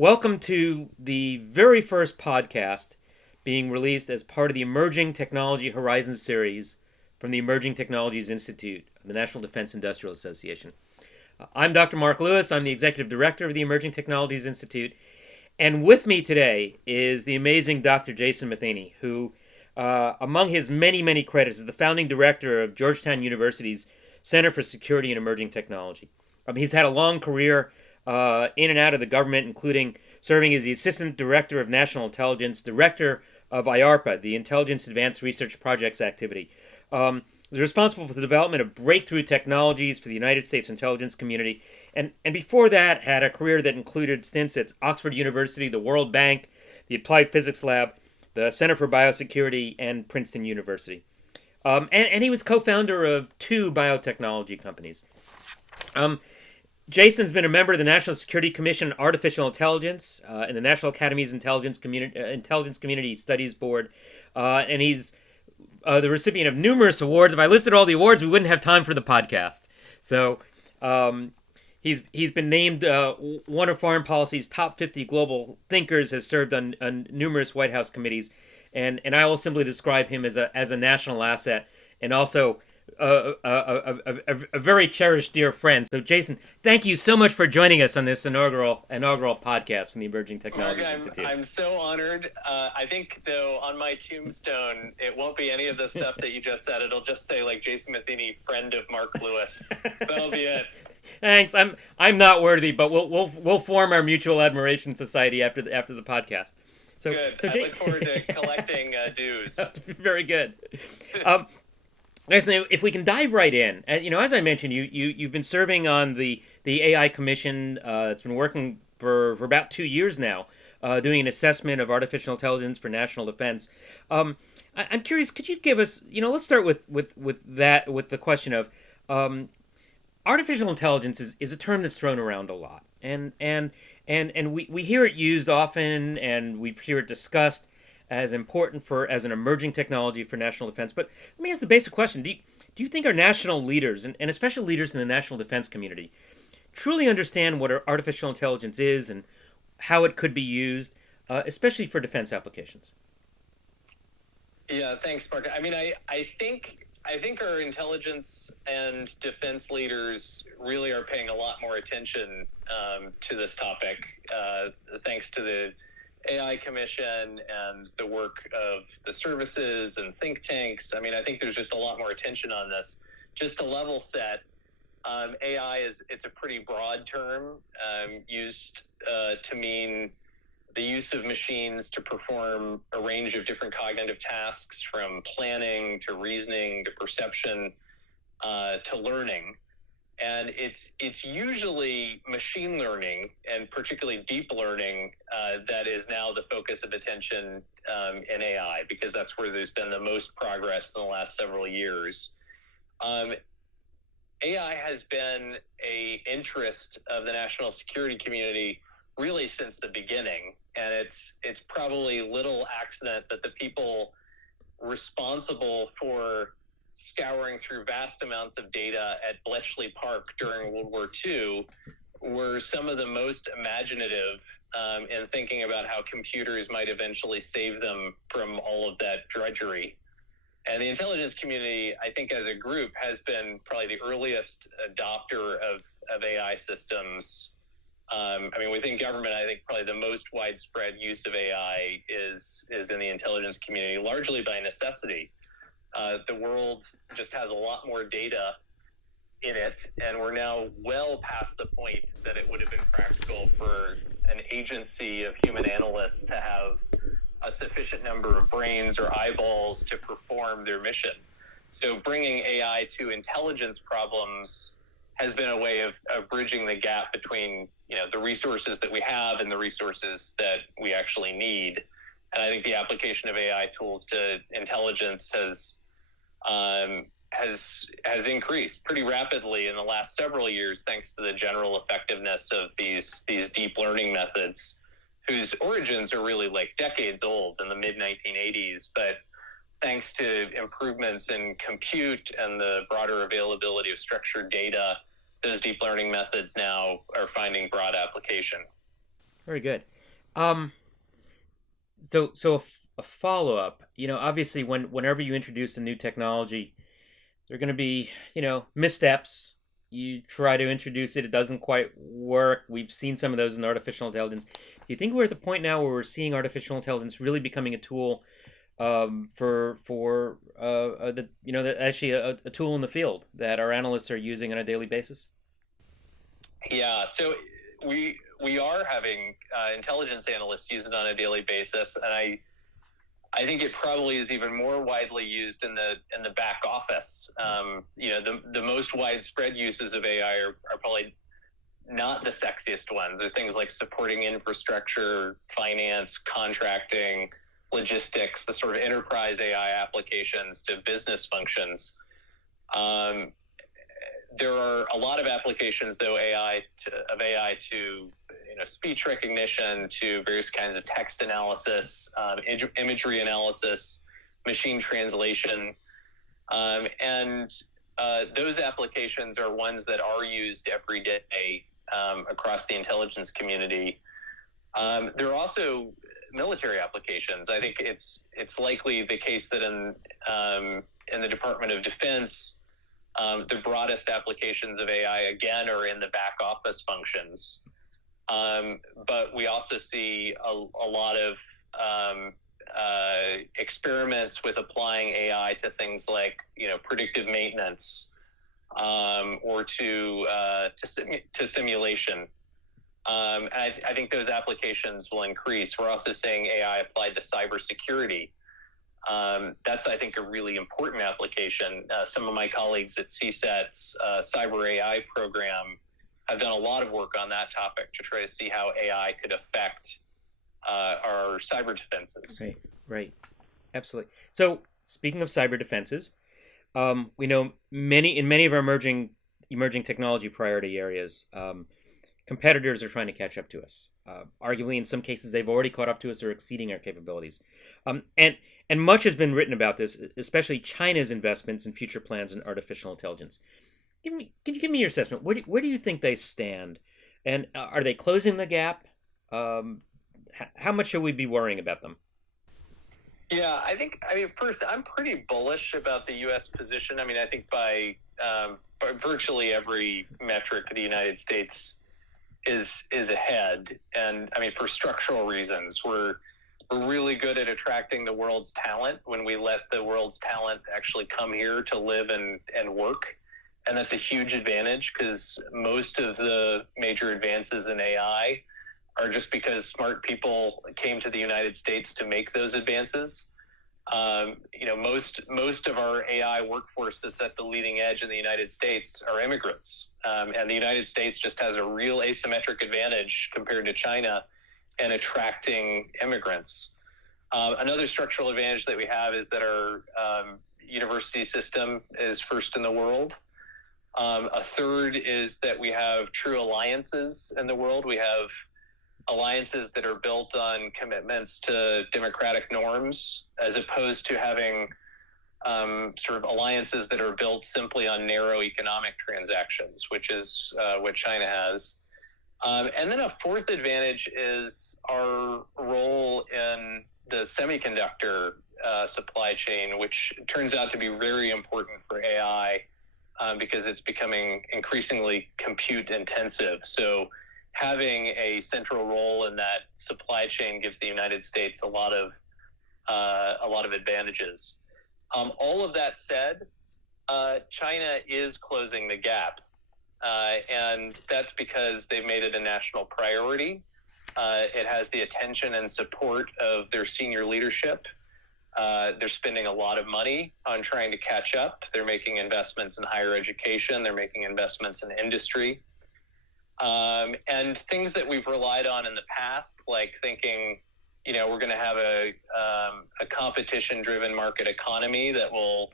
Welcome to the very first podcast being released as part of the Emerging Technology Horizons series from the Emerging Technologies Institute of the National Defense Industrial Association. I'm Dr. Mark Lewis. I'm the Executive Director of the Emerging Technologies Institute. And with me today is the amazing Dr. Jason Matheny, who, among his many, many credits, is the founding director of Georgetown University's Center for Security and Emerging Technology. He's had a long career in and out of the government, including serving as the Assistant Director of National Intelligence, Director of IARPA, the Intelligence Advanced Research Projects Activity. Was responsible for the development of breakthrough technologies for the United States intelligence community, and before that had a career that included stints at Oxford University, the World Bank, the Physics Lab, the Center for Biosecurity, and Princeton University. And he was co-founder of two biotechnology companies. Jason's been a member of the National Security Commission Artificial Intelligence and the National Academy's Intelligence Community Studies Board, and he's the recipient of numerous awards. If I listed all the awards, we wouldn't have time for the podcast. So he's been named one of foreign policy's top 50 global thinkers, has served on numerous White House committees, and I will simply describe him as a national asset and also a very cherished dear friend. So, Jason, thank you so much for joining us on this inaugural podcast from the Emerging Technologies Institute. I'm so honored. I think, though, on my tombstone, it won't be any of the stuff that you just said. It'll just say, like, Jason Matheny, friend of Mark Lewis. That'll be it. Thanks. I'm not worthy, but we'll form our mutual admiration society after the podcast. So, good. I look forward to collecting dues. Very good. Listen, if we can dive right in, as I mentioned, you've been serving on the AI Commission. It's been working for about 2 years now, doing an assessment of artificial intelligence for national defense. I'm curious, could you give us, let's start with the question of artificial intelligence is a term that's thrown around a lot, and we hear it used often, and we hear it discussed as important as an emerging technology for national defense. But let me ask the basic question. Do you think our national leaders, and especially leaders in the national defense community, truly understand what artificial intelligence is and how it could be used, especially for defense applications? Yeah, thanks, Mark. I mean, I think our intelligence and defense leaders really are paying a lot more attention to this topic, thanks to the AI Commission and the work of the services and think tanks. I mean, I think there's just a lot more attention on this. Just to level set, AI it's a pretty broad term used to mean the use of machines to perform a range of different cognitive tasks, from planning to reasoning to perception to learning. And it's usually machine learning, and particularly deep learning, that is now the focus of attention in AI, because that's where there's been the most progress in the last several years. AI has been an interest of the national security community really since the beginning, and it's probably little accident that the people responsible for scouring through vast amounts of data at Bletchley Park during World War II were some of the most imaginative in thinking about how computers might eventually save them from all of that drudgery. And the intelligence community, I think, as a group, has been probably the earliest adopter of AI systems. Within government, I think probably the most widespread use of AI is in the intelligence community, largely by necessity. The world just has a lot more data in it, and we're now well past the point that it would have been practical for an agency of human analysts to have a sufficient number of brains or eyeballs to perform their mission. So bringing AI to intelligence problems has been a way of bridging the gap between the resources that we have and the resources that we actually need. And I think the application of AI tools to intelligence has increased pretty rapidly in the last several years, thanks to the general effectiveness of these deep learning methods, whose origins are really like decades old in the mid-1980s. But thanks to improvements in compute and the broader availability of structured data, those deep learning methods now are finding broad application. Very good. Um, a follow up. Obviously, whenever you introduce a new technology, there are going to be missteps. You try to introduce it, it doesn't quite work. We've seen some of those in artificial intelligence. Do you think we're at the point now where we're seeing artificial intelligence really becoming a tool actually a tool in the field that our analysts are using on a daily basis? Yeah, so we are having intelligence analysts use it on a daily basis, and I think it probably is even more widely used in the back office. The most widespread uses of AI are probably not the sexiest ones. They're things like supporting infrastructure, finance, contracting, logistics, the sort of enterprise AI applications to business functions. There are a lot of applications, though, of AI to speech recognition, to various kinds of text analysis, imagery analysis, machine translation, and those applications are ones that are used every day across the intelligence community. There are also military applications. I think it's likely the case that in the Department of Defense, the broadest applications of AI, again, are in the back office functions. But we also see a lot of experiments with applying AI to things like, predictive maintenance, or to simulation. And I think those applications will increase. We're also seeing AI applied to cybersecurity. That's, I think, a really important application. Some of my colleagues at CSET's Cyber AI program have done a lot of work on that topic to try to see how AI could affect our cyber defenses. Right. Absolutely. So, speaking of cyber defenses, we know in many of our emerging technology priority areas, competitors are trying to catch up to us. Arguably, in some cases, they've already caught up to us or exceeding our capabilities. And much has been written about this, especially China's investments and future plans in artificial intelligence. Can you give me your assessment? Where do you think they stand, and are they closing the gap? How much should we be worrying about them? Yeah, first, I'm pretty bullish about the U.S. position. I think by virtually every metric, the United States is ahead, and for structural reasons. We're really good at attracting the world's talent when we let the world's talent actually come here to live and work. And that's a huge advantage, because most of the major advances in AI are just because smart people came to the United States to make those advances. Most of our AI workforce that's at the leading edge in the United States are immigrants. And the United States just has a real asymmetric advantage compared to China in attracting immigrants. Another structural advantage that we have is that our university system is first in the world. A third is that we have true alliances in the world. We have alliances that are built on commitments to democratic norms, as opposed to having sort of alliances that are built simply on narrow economic transactions, which is what China has. And then a fourth advantage is our role in the semiconductor supply chain, which turns out to be very important for AI, because it's becoming increasingly compute intensive. So having a central role in that supply chain gives the United States a lot of advantages. All of that said, China is closing the gap, and that's because they've made it a national priority. It has the attention and support of their senior leadership. They're spending a lot of money on trying to catch up. They're making investments in higher education. They're making investments in industry. And things that we've relied on in the past, like thinking, we're going to have a competition-driven market economy that will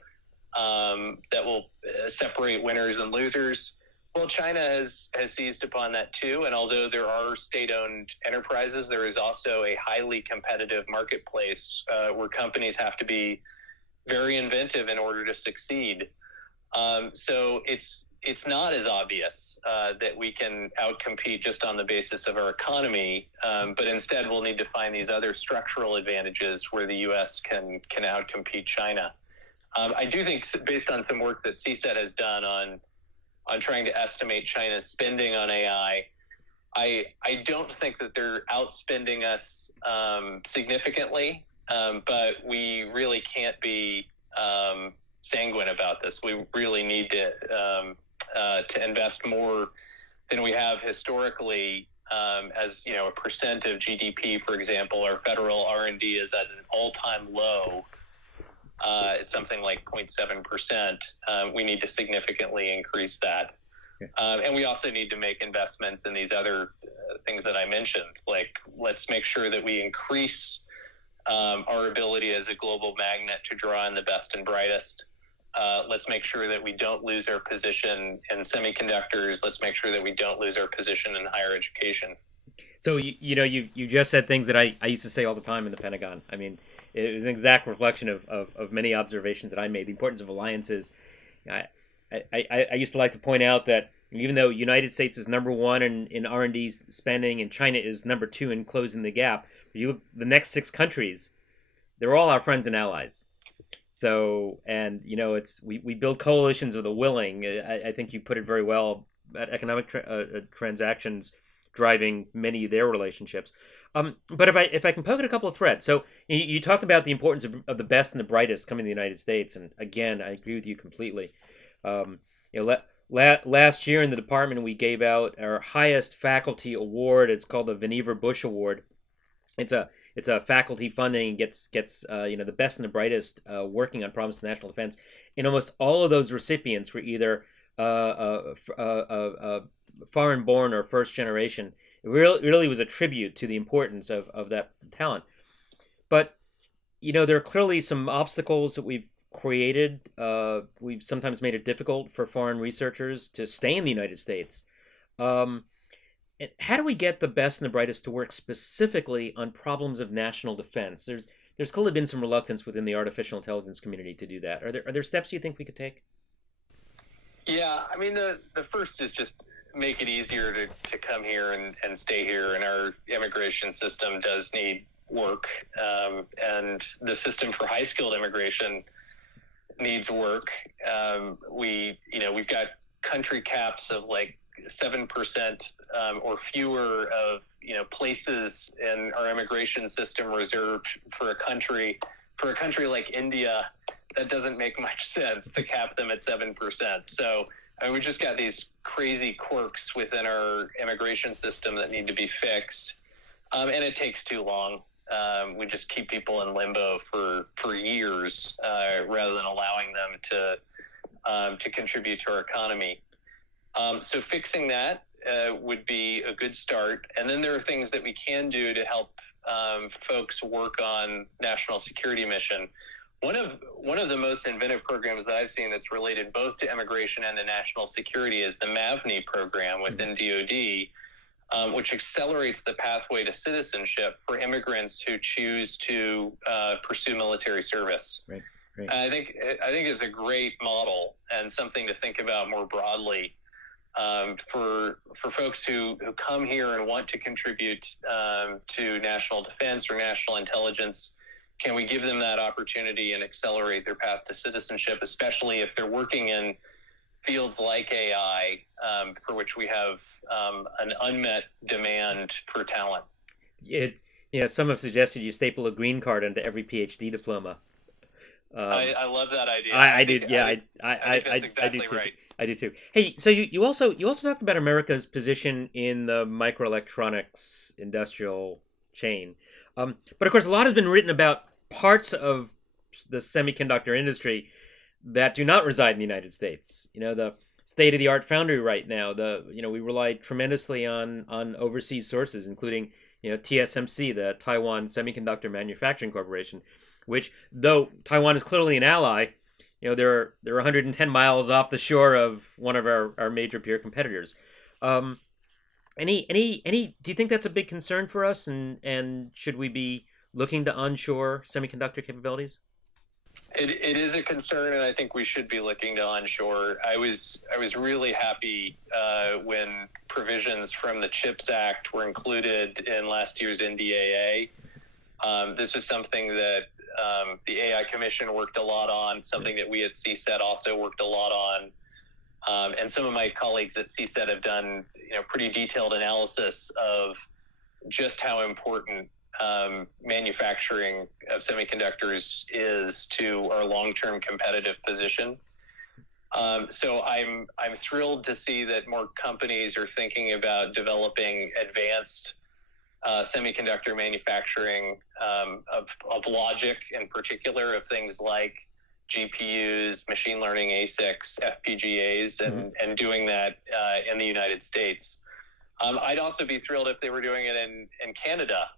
separate winners and losers. Well, China has seized upon that too, and although there are state-owned enterprises, there is also a highly competitive marketplace where companies have to be very inventive in order to succeed. So it's not as obvious that we can outcompete just on the basis of our economy, but instead we'll need to find these other structural advantages where the U.S. can outcompete China. I do think, based on some work that CSET has done on trying to estimate China's spending on AI, I don't think that they're outspending us significantly, but we really can't be sanguine about this. We really need to invest more than we have historically. As you know, a percent of GDP, for example, our federal R&D is at an all-time low. It's something like 0.7%. We need to significantly increase that. And we also need to make investments in these other things that I mentioned. Like, let's make sure that we increase our ability as a global magnet to draw in the best and brightest. Let's make sure that we don't lose our position in semiconductors. Let's make sure that we don't lose our position in higher education. So you just said things that I used to say all the time in the Pentagon. I mean, it was an exact reflection of many observations that I made. The importance of alliances. I used to like to point out that even though United States is number one in R&D spending and China is number two in closing the gap, the next six countries, they're all our friends and allies. So, and we build coalitions of the willing. I think you put it very well. Economic transactions driving many of their relationships. But if I can poke at a couple of threads. So you talked about the importance of the best and the brightest coming to the United States, and again, I agree with you completely. Last year in the department, we gave out our highest faculty award. It's called the Vannevar Bush Award. It's a faculty funding and gets the best and the brightest working on problems of national defense. And almost all of those recipients were either foreign born or first generation. It really was a tribute to the importance of that talent. But there are clearly some obstacles that we've created. We've sometimes made it difficult for foreign researchers to stay in the United States. How do we get the best and the brightest to work specifically on problems of national defense? There's clearly been some reluctance within the artificial intelligence community to do that. Are there steps you think we could take? Yeah, I mean, the first is just make it easier to come here and stay here. And our immigration system does need work. And the system for high-skilled immigration needs work. We've got country caps of like 7% or fewer of places in our immigration system reserved for a country like India. That doesn't make much sense to cap them at 7%. So we just got these crazy quirks within our immigration system that need to be fixed, and it takes too long. We just keep people in limbo for years rather than allowing them to contribute to our economy. So fixing that would be a good start. And then there are things that we can do to help folks work on national security mission. One of the most inventive programs that I've seen that's related both to immigration and to national security is the Matheny program within DoD, which accelerates the pathway to citizenship for immigrants who choose to pursue military service. Right. I think is a great model and something to think about more broadly. For folks who come here and want to contribute to national defense or national intelligence, can we give them that opportunity and accelerate their path to citizenship, especially if they're working in fields like AI, for which we have an unmet demand for talent? Some have suggested you staple a green card into every PhD diploma. I love that idea. I do. Yeah, I think that's exactly I do too. right. I do too. Hey, so you also talked about America's position in the microelectronics industrial chain, but of course a lot has been written about parts of the semiconductor industry that do not reside in the United States. The state of the art foundry right now. We rely tremendously on overseas sources, including TSMC, the Taiwan Semiconductor Manufacturing Corporation, which, though Taiwan is clearly an ally, they're 110 miles off the shore of one of our major peer competitors. Do you think that's a big concern for us, and should we be looking to onshore semiconductor capabilities? It is a concern, and I think we should be looking to onshore. I was really happy when provisions from the CHIPS Act were included in last year's NDAA. This is something that the AI Commission worked a lot on, something that we at CSET also worked a lot on, and some of my colleagues at CSET have done pretty detailed analysis of just how important manufacturing of semiconductors is to our long-term competitive position. So I'm thrilled to see that more companies are thinking about developing advanced semiconductor manufacturing of logic, in particular, of things like GPUs, machine learning ASICs, FPGAs, and doing that in the United States. I'd also be thrilled if they were doing it in Canada.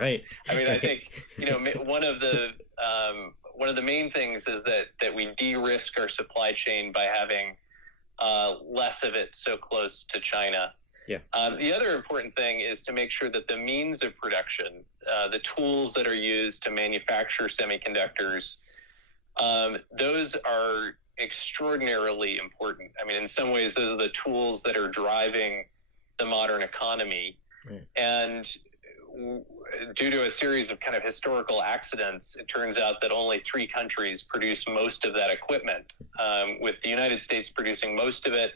Right. I mean, I think one of the main things is that we de-risk our supply chain by having less of it so close to China. Yeah. The other important thing is to make sure that the means of production, the tools that are used to manufacture semiconductors, those are extraordinarily important. I mean, in some ways, those are the tools that are driving the modern economy. Right. And due to a series of kind of historical accidents, it turns out that only 3 countries produce most of that equipment, with the United States producing most of it,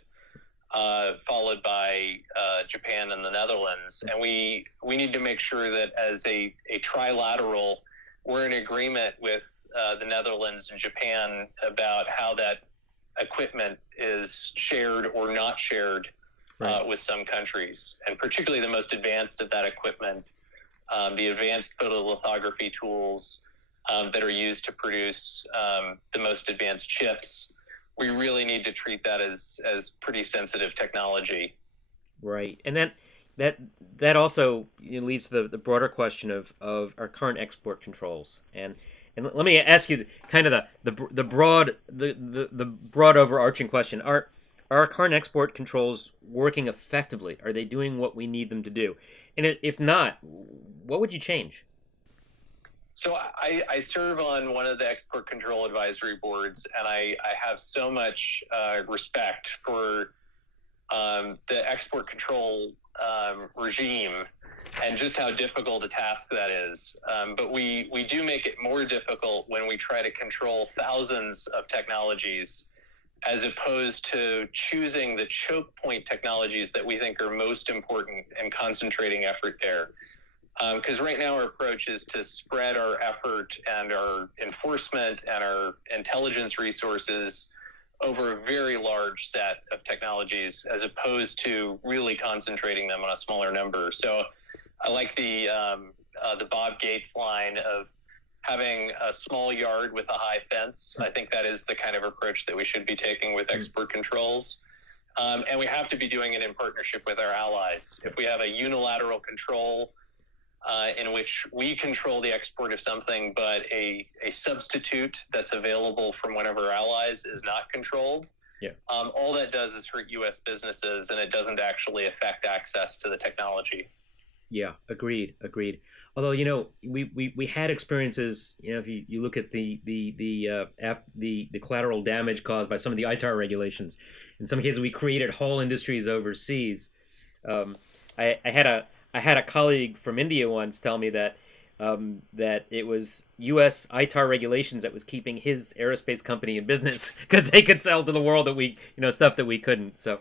followed by Japan and the Netherlands. And we need to make sure that as a trilateral, we're in agreement with the Netherlands and Japan about how that equipment is shared or not shared. Right. With some countries, and particularly the most advanced of that equipment, the advanced photolithography tools that are used to produce the most advanced chips. We really need to treat that as pretty sensitive technology. Right, and that also leads to the broader question of our current export controls. And let me ask you kind of the broad overarching question: Are our current export controls working effectively? Are they doing what we need them to do? And if not, what would you change? So I serve on one of the export control advisory boards, and I have so much respect for the export control regime and just how difficult a task that is. But we do make it more difficult when we try to control thousands of technologies, as opposed to choosing the choke point technologies that we think are most important and concentrating effort there. Because right now our approach is to spread our effort and our enforcement and our intelligence resources over a very large set of technologies, as opposed to really concentrating them on a smaller number. So I like the Bob Gates line of having a small yard with a high fence. I think that is the kind of approach that we should be taking with export controls. And we have to be doing it in partnership with our allies. If we have a unilateral control in which we control the export of something, but a substitute that's available from one of our allies is not controlled, all that does is hurt U.S. businesses, and it doesn't actually affect access to the technology. Yeah, agreed. Although we had experiences. If you look at the collateral damage caused by some of the ITAR regulations, in some cases we created whole industries overseas. I had a colleague from India once tell me that it was U.S. ITAR regulations that was keeping his aerospace company in business, because they could sell to the world that stuff that we couldn't. So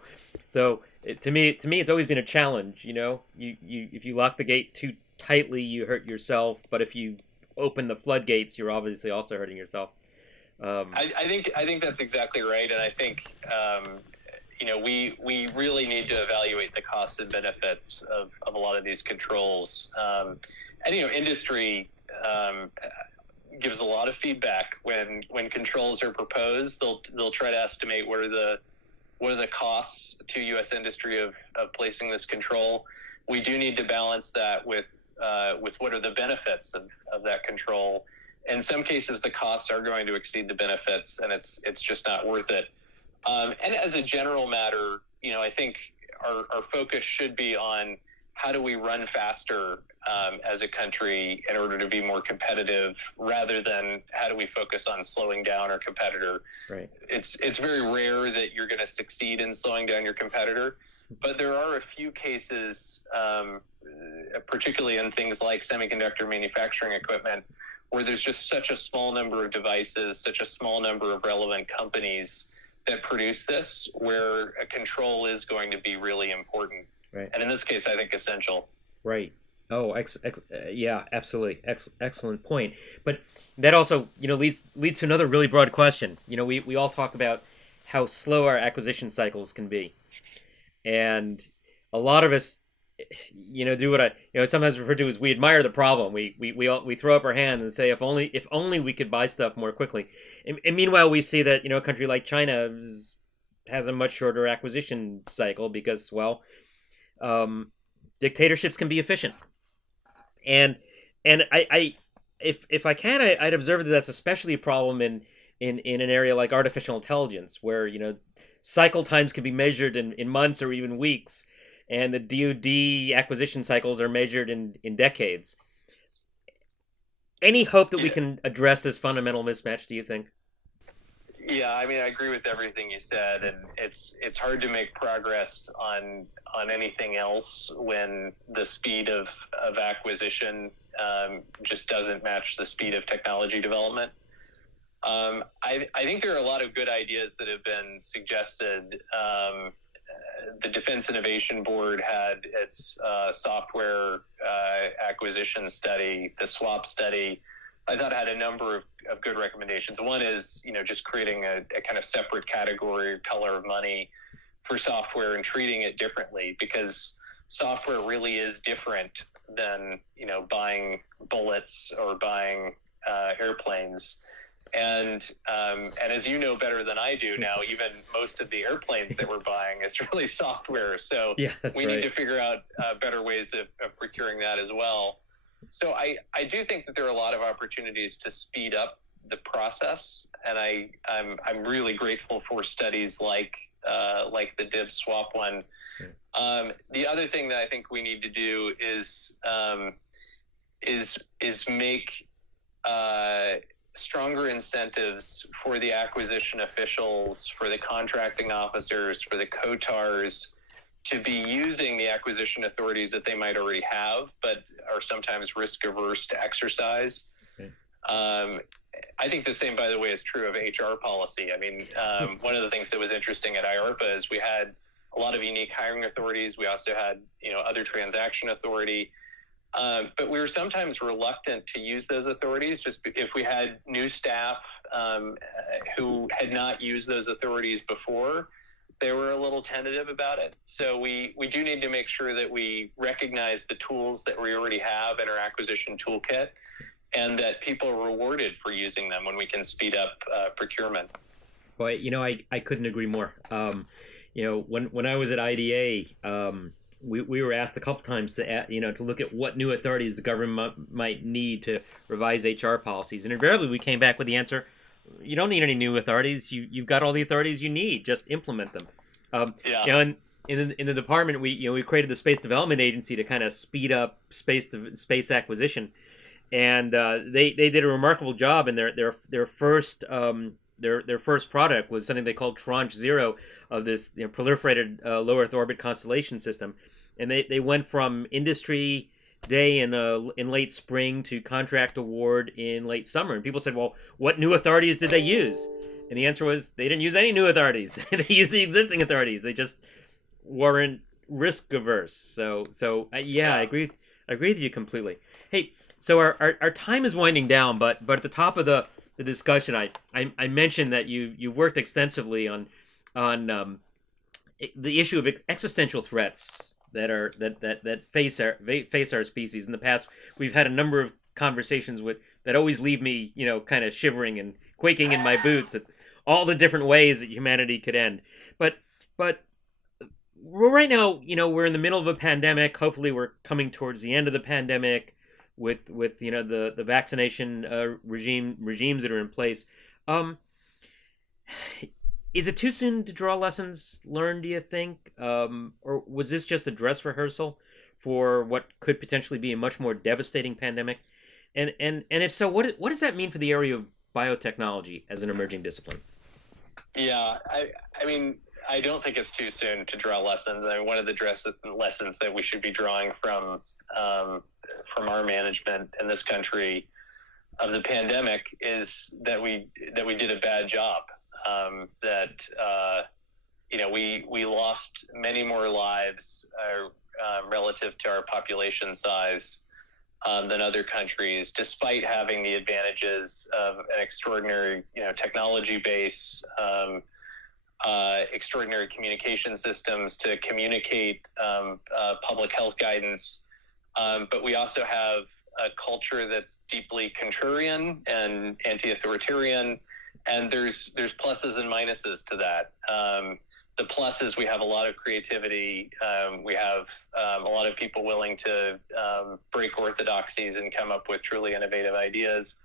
to me, it's always been a challenge. If you lock the gate too tightly, you hurt yourself. But if you open the floodgates, you're obviously also hurting yourself. I think that's exactly right, and I think we really need to evaluate the costs and benefits of a lot of these controls. And industry gives a lot of feedback when controls are proposed. They'll try to estimate what are the costs to U.S. industry of placing this control. We do need to balance that with what are the benefits of that control. In some cases, the costs are going to exceed the benefits, and it's just not worth it. And as a general matter, I think our focus should be on how do we run faster as a country in order to be more competitive, rather than how do we focus on slowing down our competitor. Right. It's very rare that you're going to succeed in slowing down your competitor, but there are a few cases, particularly in things like semiconductor manufacturing equipment, where there's just such a small number of devices, such a small number of relevant companies that produce this, where a control is going to be really important. Right. And in this case, I think essential. Right. Oh, yeah, absolutely. Excellent point. But that also, leads to another really broad question. We all talk about how slow our acquisition cycles can be. And a lot of us, do what I sometimes refer to as we admire the problem. We throw up our hands and say, if only we could buy stuff more quickly. And meanwhile, we see that, a country like China has a much shorter acquisition cycle because, well, dictatorships can be efficient. And if I can, I'd observe that that's especially a problem in an area like artificial intelligence, where cycle times can be measured in months or even weeks, and the DoD acquisition cycles are measured in decades. Any hope that we can address this fundamental mismatch, do you think? Yeah, I mean, I agree with everything you said, and it's hard to make progress on anything else when the speed of acquisition just doesn't match the speed of technology development. I think there are a lot of good ideas that have been suggested. The Defense Innovation Board had its software acquisition study, the SWAP study. I thought had a number of good recommendations. One is, just creating a kind of separate category, color of money for software and treating it differently, because software really is different than, buying bullets or buying airplanes. And as you know better than I do now, even most of the airplanes that we're buying, it's really software. So yeah, we need to figure out better ways of procuring that as well. So I do think that there are a lot of opportunities to speed up the process, and I'm really grateful for studies like the DIBS swap one. The other thing that I think we need to do is make stronger incentives for the acquisition officials, for the contracting officers, for the COTARs, to be using the acquisition authorities that they might already have, but are sometimes risk averse to exercise. Okay. I think the same, by the way, is true of HR policy. I mean, one of the things that was interesting at IARPA is we had a lot of unique hiring authorities. We also had, other transaction authority. But we were sometimes reluctant to use those authorities, just if we had new staff who had not used those authorities before. They were a little tentative about it. So we do need to make sure that we recognize the tools that we already have in our acquisition toolkit, and that people are rewarded for using them when we can speed up procurement. Boy, I couldn't agree more. When I was at IDA, we were asked a couple times to look at what new authorities the government might need to revise HR policies, and invariably we came back with the answer: you don't need any new authorities. You've got all the authorities you need. Just implement them. In the department, we created the Space Development Agency to kind of speed up space acquisition, and they did a remarkable job. And their first product was something they called Tranche 0 of this proliferated low Earth orbit constellation system, and they went from industry day in late spring to contract award in late summer. And people said, well, what new authorities did they use? And the answer was they didn't use any new authorities. They used the existing authorities. They just weren't risk averse. So I agree with you completely. Hey, so our time is winding down, but at the top of the discussion, I mentioned that you've worked extensively on the issue of existential threats that face our species. In the past, we've had a number of conversations that always leave me, kind of shivering and quaking in my boots at all the different ways that humanity could end. But right now, we're in the middle of a pandemic. Hopefully, we're coming towards the end of the pandemic with the vaccination regimes that are in place. Is it too soon to draw lessons learned, do you think? Or was this just a dress rehearsal for what could potentially be a much more devastating pandemic? And if so, what does that mean for the area of biotechnology as an emerging discipline? Yeah, I mean, I don't think it's too soon to draw lessons. I mean, one of the lessons that we should be drawing from our management in this country of the pandemic is that we did a bad job. We lost many more lives relative to our population size than other countries, despite having the advantages of an extraordinary technology base, extraordinary communication systems to communicate public health guidance. But we also have a culture that's deeply contrarian and anti-authoritarian, and there's pluses and minuses to that. The plus is we have a lot of creativity. We have a lot of people willing to break orthodoxies and come up with truly innovative ideas.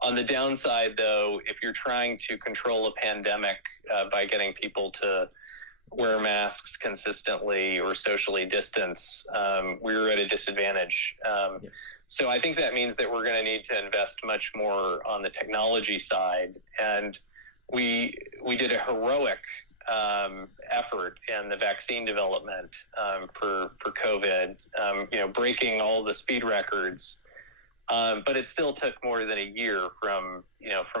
On the downside, though, if you're trying to control a pandemic by getting people to wear masks consistently or socially distance, we're at a disadvantage. So I think that means that we're going to need to invest much more on the technology side. And we did a heroic effort in the vaccine development for COVID, breaking all the speed records. But it still took more than a year from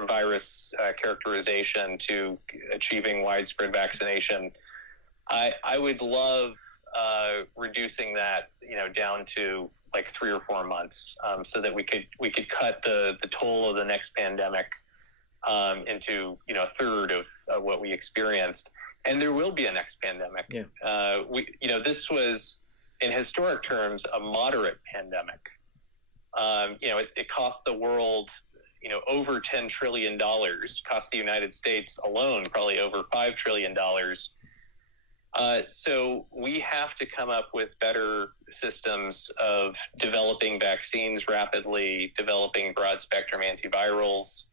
virus characterization to achieving widespread vaccination. I would love reducing that down to like 3 or 4 months, so that we could cut the toll of the next pandemic into a third of what we experienced. And there will be a next pandemic. Yeah. This was in historic terms a moderate pandemic. It cost the world over $10 trillion, cost the United States alone probably over $5 trillion. So we have to come up with better systems of developing vaccines rapidly, developing broad spectrum antivirals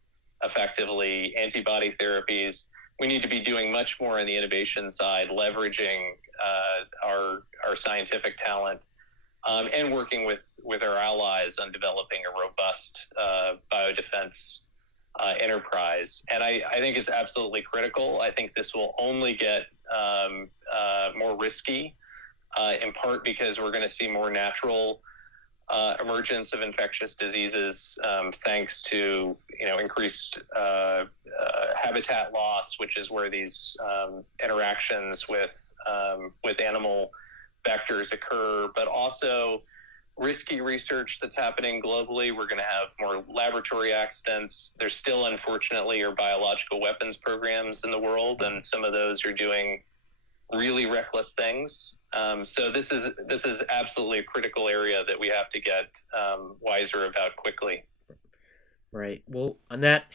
effectively, antibody therapies. We need to be doing much more on the innovation side, leveraging our scientific talent, and working with our allies on developing a robust biodefense enterprise. And I think it's absolutely critical. I think this will only get more risky, in part because we're going to see more natural emergence of infectious diseases, thanks to increased habitat loss, which is where these interactions with animal vectors occur, but also risky research that's happening globally. We're going to have more laboratory accidents. There still, unfortunately, are biological weapons programs in the world, and some of those are doing really reckless things. So this is absolutely a critical area that we have to get wiser about quickly. Right. Well, on that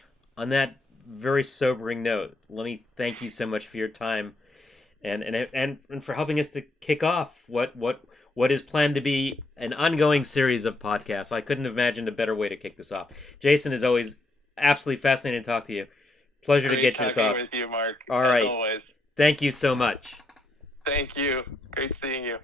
very sobering note, let me thank you so much for your time, and for helping us to kick off what is planned to be an ongoing series of podcasts. I couldn't have imagined a better way to kick this off. Jason, is always absolutely fascinating to talk to you. Pleasure to get your thoughts. With you, Mark. All right. As always. Thank you so much. Thank you. Great seeing you.